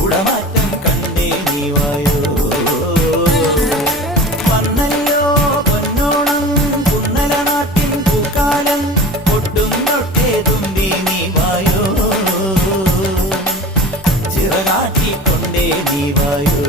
കുടമാറ്റം കണ്ടേ നീ വായോ. വന്നല്ലോ പൊന്നോണം കുന്നല നാട്ടിൻ പൂക്കാലം ഒട്ടും തൊട്ടേ തുമ്പി നീ വായോ. ചിറകാട്ടിക്കൊണ്ടേ നീ വായോ.